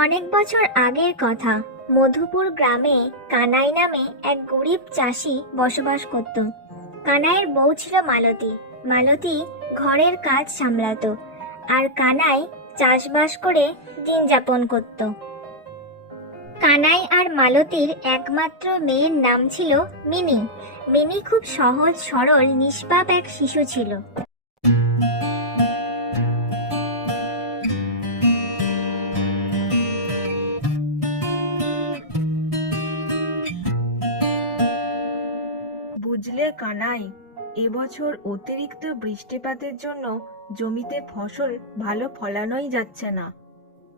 অনেক বছর আগের কথা। মধুপুর গ্রামে কানাই নামে এক গরিব চাষি বসবাস করত। কানাইয়ের বউ ছিল মালতী। মালতী ঘরের কাজ সামলাতো, আর কানাই চাষবাস করে দিন যাপন করত। কানাই আর মালতীর একমাত্র মেয়ের নাম ছিল মিনি। মিনি খুব সহজ সরল নিষ্পাপ এক শিশু ছিল। বুঝলে কানাই, এবছর অতিরিক্ত বৃষ্টিপাতের জন্য জমিতে ফসল ভালো ফলানোই যাচ্ছে না।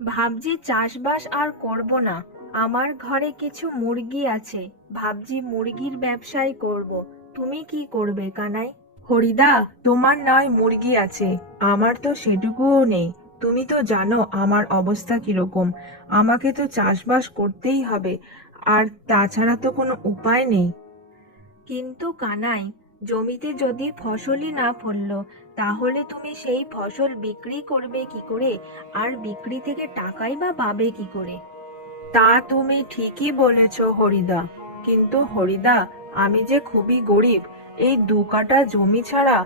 ভাবছি চাষবাস আর করব না। আমার ঘরে কিছু মুরগি আছে, ভাবছি মুরগির ব্যবসাই করব। তুমি কি করবে কানাই? হরিদা, তোমার নয় মুরগি আছে, আমার তো সেটুকুও নেই। তুমি তো জানো আমার অবস্থা কিরকম। আমাকে তো চাষবাস করতেই হবে, আর তাছাড়া তো কোনো উপায় নেই। কিন্তু কানাই, জমিতে যদি ফসলই না ফললো, তাহলে তুমি সেই ফসল বিক্রি করবে কি করে, আর বিক্রি থেকে টাকাই বা পাবে কি করে? তা তুমি ঠিকই বলেছ হরিদা, কিন্তু হরিদা, আমি যে খুবই গরিব। এই 2 কাঠা জমি ছাড়া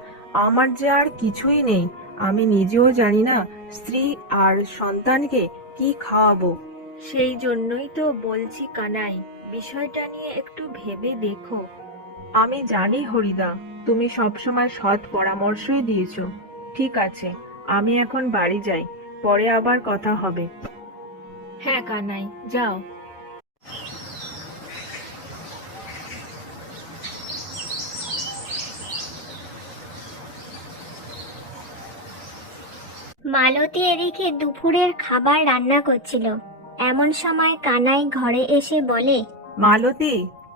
আমার যে আর কিছুই নেই। আমি নিজেও জানি না স্ত্রী আর সন্তানকে কি খাওয়াবো। সেই জন্যই তো বলছি কানাই, বিষয়টা নিয়ে একটু ভেবে দেখো। আমি জানি হরিদা, তুমি সবসময় সৎ পরামর্শই দিয়েছো। ঠিক আছে, আমি এখন বাড়ি যাই, পরে আবার কথা হবে। হ্যাঁ কানাই, যাও। মালতী এদিকে দুপুরের খাবার রান্না করছিল। এমন সময় কানাই ঘরে এসে বলে, মালতী,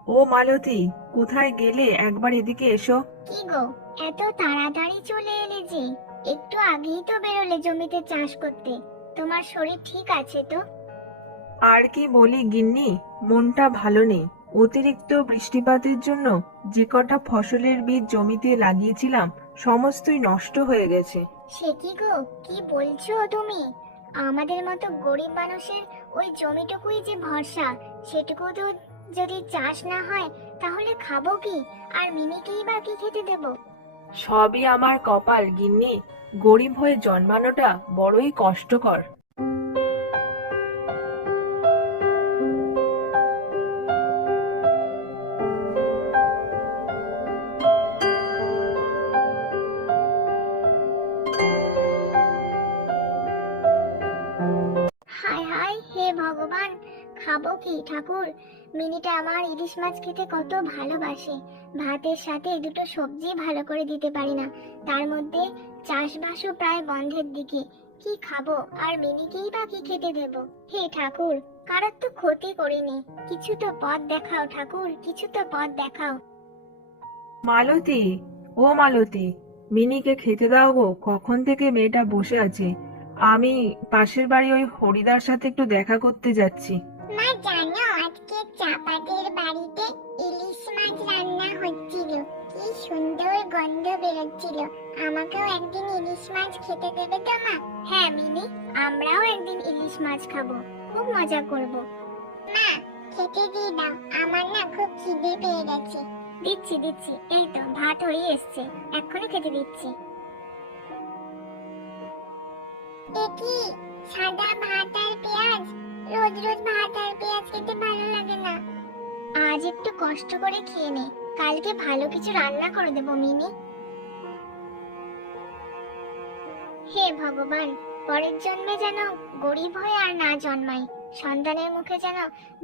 ও মালতী, কোথায় গেলে? একবার এদিকে এসো। কি গো, এত তাড়াতাড়ি চলে এলে যে? একটু আগেই তো বেরোলে জমিতে চাষ করতে। তোমার শরীর ঠিক আছে তো? আর কি বলি গিন্নি, মনটা ভালো নেই। অতিরিক্ত বৃষ্টিপাতের জন্য যে কটা ফসলের বীজ জমিতে লাগিয়েছিলাম সমস্তই নষ্ট হয়ে গেছে। সে কি গো, কি বলছো তুমি? আমাদের মতো গরিব মানুষের ওই জমিটুকুই যে ভরসা। সেটুকু তো যদি চাষ না হয় তাহলে খাবো কি? আর মিমিকেই বা কি খেতে দেবো? সবই আমার কপাল গিন্নি, গরিব হয়ে জন্মানোটা বড়ই কষ্টকর। হায় হায়, হে ভগবান, খাবো কি ঠাকুর? মিনিটা আমার ইলিশ মাছ খেতে কত ভালোবাসে। ভাতের সাথে দুটো সবজি ভালো করে দিতে পারি না, তার মধ্যে চাষবাসও প্রায় বন্ধের দিকে। কি খাবো আর মিনিকেই বা কি খেতে দেব? হে ঠাকুর, কারোর তো ক্ষতি করিনি, কিছু তো পথ দেখাও ঠাকুর, কিছু তো পথ দেখাও। মালতী, ও মালতী, মিনিকে খেতে দাও গো, কখন থেকে মেয়েটা বসে আছে। আমি পাশের বাড়ি ওই হরিদার সাথে একটু দেখা করতে যাচ্ছি। মা জানো, আজকে চাপাতের বাড়িতে ইলিশ মাছ রান্না হচ্ছিল। কি সুন্দর গন্ধ বেরোচ্ছিল। আমাকেও একদিন ইলিশ মাছ খেতে দেবে তো মা? হ্যাঁ মিনি, আমরাও একদিন ইলিশ মাছ খাবো, খুব মজা করব। মা, খেতে দিয়ে দাও, আমার না খুব খিদে পেয়ে গেছে। দিচ্ছি দিচ্ছি, এই তো ভাত হয়ে এসছে, এক্ষুনি খেতে দিচ্ছি। এ কি, সাদা ভাত আর পেঁয়াজ? রোজ রোজ ভাত আর পেঁয়াজ খেতে ভালো লাগে না। আজ একটু কষ্ট করে খেয়ে নে, কালকে ভালো কিছু রান্না করে দেবো মিনি। হে ভগবান, পরের জন্মে যেন গরিব হয়ে আর না জন্মাই, সন্তানের মুখে যেন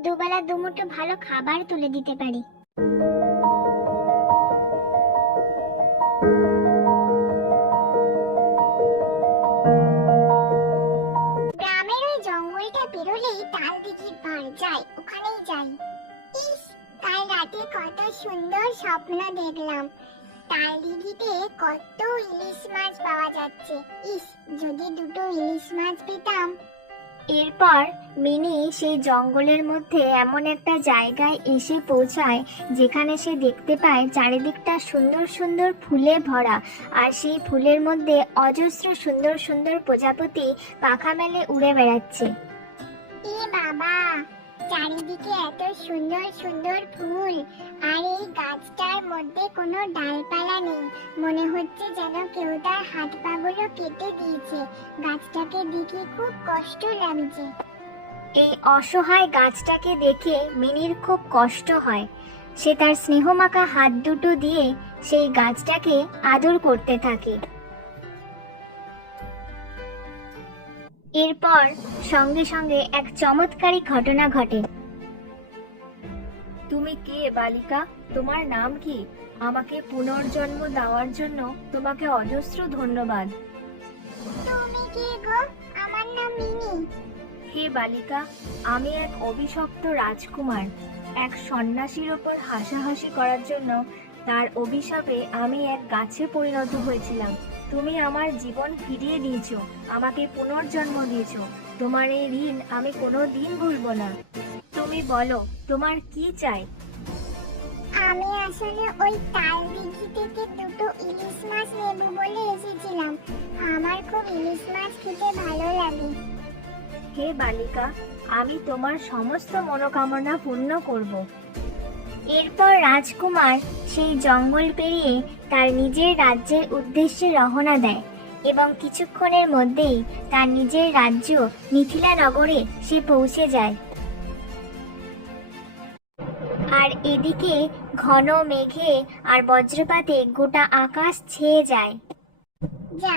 দুবেলা দুমুঠো ভালো খাবার তুলে দিতে পারি। গ্রামের ওই জঙ্গলটা পেরোলেই তাল দিঘির পাড়, যাই ওখানেই যাই। ইস, কাল রাতে কত সুন্দর স্বপ্ন দেখলাম। তাল দিঘিতে কত ইলিশ মাছ পাওয়া যাচ্ছে। ইস, যদি দুটো ইলিশ মাছ পেতাম। এরপর মিনি সেই জঙ্গলের মধ্যে এমন একটা জায়গায় এসে পৌঁছায় যেখানে সে দেখতে পায় চারিদিকটা সুন্দর সুন্দর ফুলে ভরা, আর সেই ফুলের মধ্যে অজস্র সুন্দর সুন্দর প্রজাপতি পাখা মেলে উড়ে বেড়াচ্ছে। এ বাবা, চারিদিকে এত সুন্দর সুন্দর ফুল, আর এই গাছটার মধ্যে কোনো ডালপালা নেই। মনে হচ্ছে যেন কেউ তার হাত পাগুলো কেটে দিয়েছে। গাছটাকে দেখে খুব কষ্ট লাগছে। এই অসহায় গাছটাকে দেখে মিনির খুব কষ্ট হয়। সে তার স্নেহমাখা হাত দুটো দিয়ে সেই গাছটাকে আদর করতে থাকে। এরপর সঙ্গে সঙ্গে এক চমৎকারী ঘটনা ঘটে। তুমি কে বালিকা? তোমার নাম কি? আমাকে পুনর্জন্ম দেওয়ার জন্য তোমাকে অজস্র ধন্যবাদ। তুমি কে গো? আমার নাম মিনি। হে বালিকা, আমি এক অভিশপ্ত রাজকুমার। এক সন্ন্যাসীর ওপর হাসাহাসি করার জন্য তার অভিশাপে আমি এক গাছে পরিণত হয়েছিলাম। তুমি আমার জীবন ফিরিয়ে দিয়েছো, আমাকে পুনর্জন্ম দিয়েছো। তোমার এই ঋণ আমি কোনোদিন ভুলবো না। তুমি বলো, তোমার কি চাই? আমি আসলে ওই তাল দিঘি থেকে দুটো ইলিশ মাছ নেব বলে এসেছিলাম। আমার খুব ইলিশ মাছ খেতে ভালো লাগে। হে বালিকা, আমি তোমার সমস্ত মনোকামনা পূর্ণ করব। এরপর রাজকুমার সেই জঙ্গল পেরিয়ে তার নিজের রাজ্যের উদ্দেশ্যে রওনা দেয় এবং কিছুক্ষণের মধ্যেই তার নিজের রাজ্য মিথিলা নগরে সে পৌঁছে যায়। আর এদিকে ঘন মেঘে আর বজ্রপাতে গোটা আকাশ ছেয়ে যায়। যা,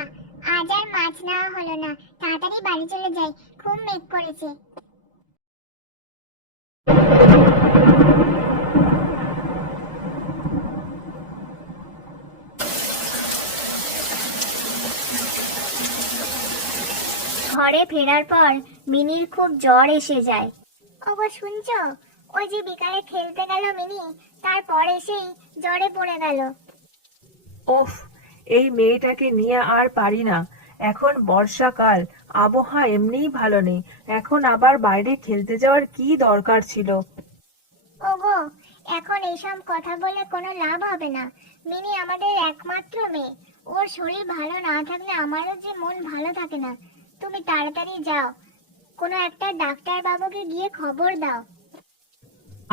আজ আর মাছ নেওয়া হলো না। তাড়াতাড়ি বাড়ি চলে যাই, খুব মেঘ করেছে। ঘরে ফেরার পর মিনির খুব জ্বর এসে যায়। ওগো শুনছো? ওই যে বিকালে খেলতে গেল মিনি, তারপর এসেই জ্বরে পড়ে গেল। ওফ, এই মেয়েটাকে নিয়ে আর পারি না। এখন বর্ষাকাল, আবহাওয়া এমনিই ভালো নেই, এখন আবার বাইরে খেলতে যাওয়ার কি দরকার ছিল? ওগো, এখন এইসব কথা বলে কোনো লাভ হবে না। মিনি আমাদের একমাত্র মেয়ে। ওর শরীর ভালো না থাকলে আমারও যে মন ভালো থাকে না। তুমি তাড়াতাড়ি যাও, কোনো একটা ডাক্তার বাবুকে গিয়ে খবর দাও।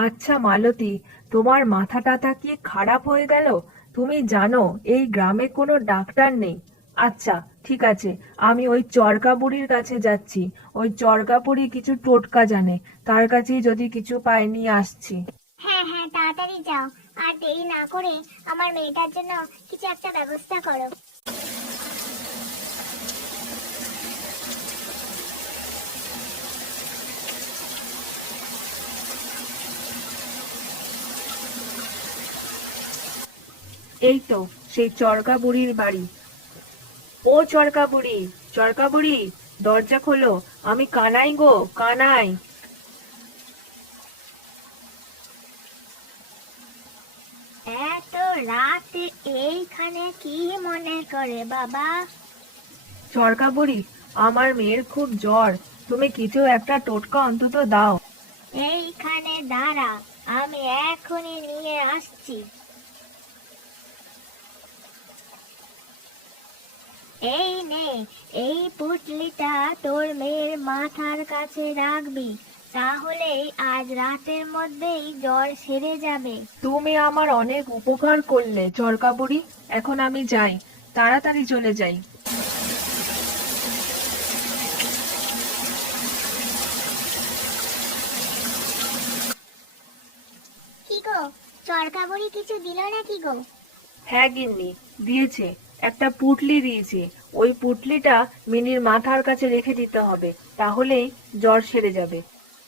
আচ্ছা মালতী, তোমার মাথা টাথা কি খারাপ হয়ে গেল? তুমি জানো এই গ্রামে কোনো ডাক্তার নেই। আচ্ছা ঠিক আছে, আমি ওই চরকা বুড়ির কাছে যাচ্ছি। ওই চরকা বুড়ি কিছু টোটকা জানে, তার কাছেই যদি কিছু পাই নিয়ে আসছি। হ্যাঁ হ্যাঁ, তাড়াতাড়ি যাও, আর দেরি না করে আমার মেয়েটার জন্য কিছু একটা ব্যবস্থা করো। এই তো সেই চরকা বুড়ির বাড়ি। ও চরকা বুড়ি, চরকা বুড়ি, দরজা খোলো, আমি কানাই গো, কানাই। এত রাতে এইখানে কি মনে করে বাবা? চরকা বুড়ি, আমার মেয়ের খুব জ্বর, তুমি কিছু একটা টোটকা অন্তত দাও। এইখানে দাঁড়া, আমি এখনই নিয়ে আসছি। এই নে, এই পুটলিটা তোর মেয়ের মাথার কাছে রাখবি, তাহলেই আজ রাতের মধ্যেই জ্বর সেরে যাবে। তুমি আমার অনেক উপকার করলে চরকা বুড়ি, এখন আমি যাই, তাড়াতাড়ি চলে যাই। কি গো, চরকা বুড়ি কিছু দিল নাকি গো? হ্যাঁ গিন্নি, দিয়েছে, একটা পুটলি দিয়েছে। ওই পুটলিটা মিনির মাথার কাছে রেখে দিতে হবে, তাহলেই জ্বর সেরে যাবে।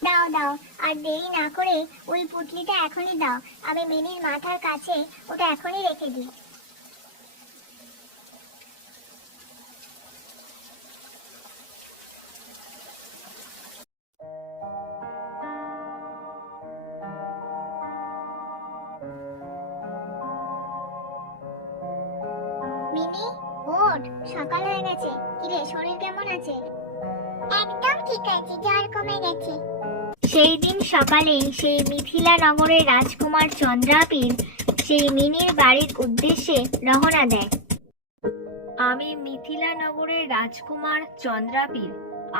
দাও দাও, আর দেরি না করে ওই পুটলিটা এখনই দাও। আমি মিনির মাথার কাছে ওটা এখনই রেখে দিই। মিনি, ওঠ, সকাল হয়ে গেছে। কিরে, শরীর কেমন আছে? একদম ঠিক আছে, জ্বর কমে গেছে। সেই দিন সকালেই সেই মিথিলা নগরের রাজকুমার চন্দ্রাপীর সেই মিনির বাড়ির উদ্দেশ্যে রওনা দেয়। আমি মিথিলা নগরের রাজকুমার চন্দ্রাপীর।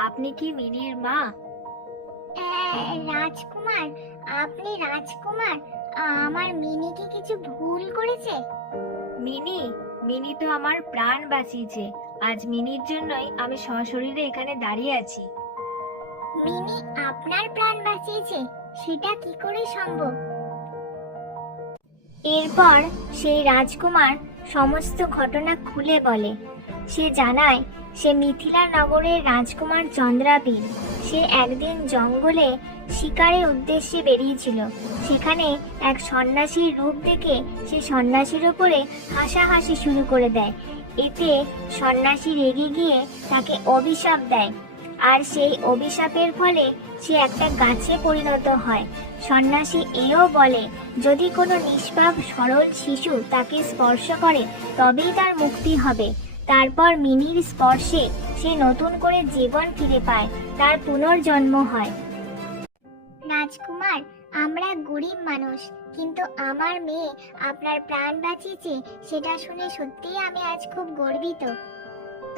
আপনি কি মিনির মা? রাজকুমার, আপনি রাজকুমার, আমার মিনি কি কিছু ভুল করেছে? মিনি মিনি তো আমার প্রাণ বাঁচিয়েছে। আজ মিনির জন্যই আমি সশরীরে এখানে দাঁড়িয়ে আছি। মিনি আপনার প্রাণ বাঁচিয়েছে? সেটা কি করে সম্ভব? এরপর সেই রাজকুমার সমস্ত ঘটনা খুলে বলে। সে জানায় সে মিথিলা নগরের রাজকুমার চন্দ্রাবীর। সে একদিন জঙ্গলে শিকারের উদ্দেশ্যে বেরিয়েছিল। সেখানে এক সন্ন্যাসীর রূপ দেখে সে সন্ন্যাসীর ওপরে হাসাহাসি শুরু করে দেয়। এতে সন্ন্যাসী রেগে গিয়ে তাকে অভিশাপ দেয়, আর সেই অভিশাপের ফলে সে একটা গাছে পরিণত হয়। সন্ন্যাসী এও বলে যদি কোনো নিষ্পাপ সরল শিশু তাকে স্পর্শ করে তবেই তার মুক্তি হবে। তারপর মিনির স্পর্শে সে নতুন করে জীবন ফিরে পায়, তার পুনর্জন্ম হয়। রাজকুমার, আমরা গরিব মানুষ, কিন্তু আমার মেয়ে আপনার প্রাণ বাঁচিয়েছে, সেটা শুনে সত্যিই আমি আজ খুব গর্বিত।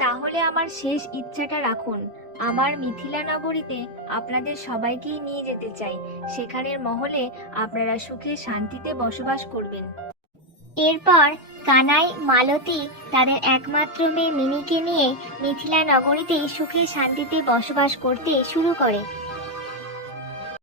তাহলে আমার শেষ ইচ্ছাটা রাখুন। আমার মিথিলা নগরীতে আপনাদের সবাইকেই নিয়ে যেতে চাই। সেখানের মহলে আপনারা সুখে শান্তিতে বসবাস করবেন। এরপর কানাই, মালতী তাদের একমাত্র মেয়ে মিনিকে নিয়ে মিথিলা নগরীতে সুখে শান্তিতে বসবাস করতে শুরু করে।